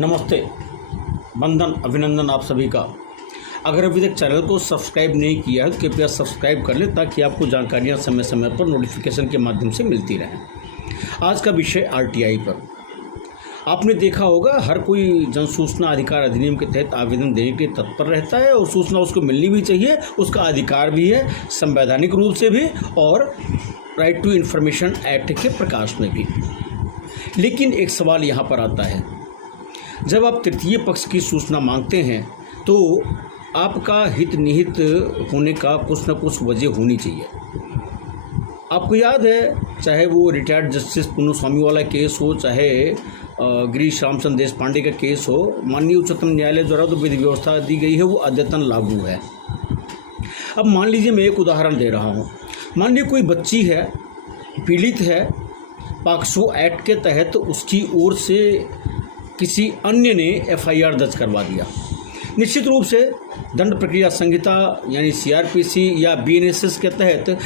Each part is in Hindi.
नमस्ते, वंदन, अभिनंदन आप सभी का। अगर अभी तक चैनल को सब्सक्राइब नहीं किया है तो कृपया सब्सक्राइब कर लें ताकि आपको जानकारियां समय समय पर नोटिफिकेशन के माध्यम से मिलती रहें। आज का विषय आरटीआई पर। आपने देखा होगा हर कोई जन सूचना अधिकार अधिनियम के तहत आवेदन देने के लिए तत्पर रहता है और सूचना उसको मिलनी भी चाहिए, उसका अधिकार भी है संवैधानिक रूप से भी और राइट टू इन्फॉर्मेशन एक्ट के प्रकाश में भी। लेकिन एक सवाल यहाँ पर आता है, जब आप तृतीय पक्ष की सूचना मांगते हैं तो आपका हित निहित होने का कुछ न कुछ वजह होनी चाहिए। आपको याद है, चाहे वो रिटायर्ड जस्टिस पुन्नुस्वामी वाला केस हो, चाहे गिरीश रामचंद्र देशपांडे का केस हो, माननीय उच्चतम न्यायालय द्वारा जो विधि व्यवस्था दी गई है वो अद्यतन लागू है। अब मान लीजिए मैं एक उदाहरण दे रहा हूँ। मान लीजिए कोई बच्ची है, पीड़ित है, पॉक्सो एक्ट के तहत उसकी ओर से किसी अन्य ने एफआईआर दर्ज करवा दिया। निश्चित रूप से दंड प्रक्रिया संहिता यानी सीआरपीसी या बीएनएसएस के तहत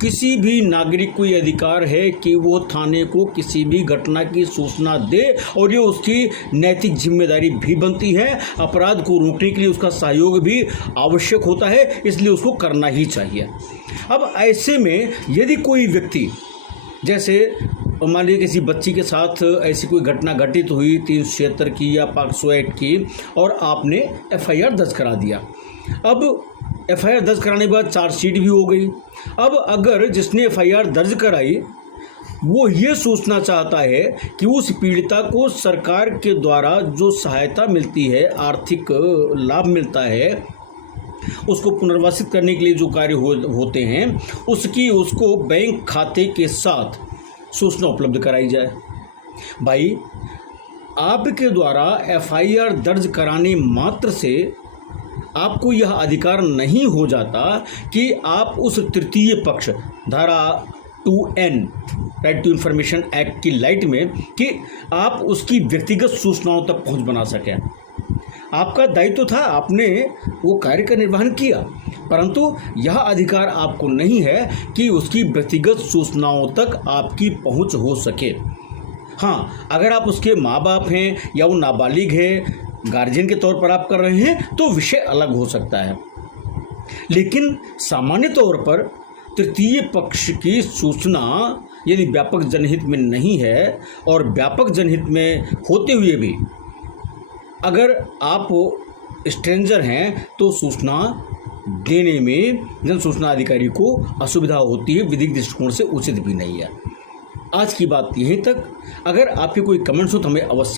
किसी भी नागरिक को ये अधिकार है कि वो थाने को किसी भी घटना की सूचना दे और ये उसकी नैतिक जिम्मेदारी भी बनती है। अपराध को रोकने के लिए उसका सहयोग भी आवश्यक होता है, इसलिए उसको करना ही चाहिए। अब ऐसे में यदि कोई व्यक्ति, जैसे मान लीजिए किसी बच्ची के साथ ऐसी कोई घटना घटित हुई 376 की या पॉक्सो एक्ट की, और आपने एफआईआर दर्ज करा दिया। अब एफआईआर दर्ज कराने के बाद चार्जशीट भी हो गई। अब अगर जिसने एफआईआर दर्ज कराई वो ये सोचना चाहता है कि उस पीड़िता को सरकार के द्वारा जो सहायता मिलती है, आर्थिक लाभ मिलता है, उसको पुनर्वासित करने के लिए जो कार्य होते हैं, उसको बैंक खाते के साथ सूचना उपलब्ध कराई जाए। भाई, आपके द्वारा एफआईआर दर्ज कराने मात्र से आपको यह अधिकार नहीं हो जाता कि आप उस तृतीय पक्ष धारा 2N right to information act की लाइट में कि आप उसकी व्यक्तिगत सूचनाओं तक पहुंच बना सकें। आपका दायित्व था, आपने वो कार्य का निर्वहन किया, परंतु यह अधिकार आपको नहीं है कि उसकी व्यक्तिगत सूचनाओं तक आपकी पहुंच हो सके। हाँ, अगर आप उसके माँ बाप हैं या वो नाबालिग है, गार्जियन के तौर पर आप कर रहे हैं तो विषय अलग हो सकता है। लेकिन सामान्य तौर पर तृतीय पक्ष की सूचना यदि व्यापक जनहित में नहीं है और व्यापक जनहित में होते हुए भी अगर आप स्ट्रेंजर हैं तो सूचना देने में जन सूचना अधिकारी को असुविधा होती है, विधिक दृष्टिकोण से उचित भी नहीं है। आज की बात यहीं तक। अगर आपके कोई कमेंट्स हो तो हमें अवश्य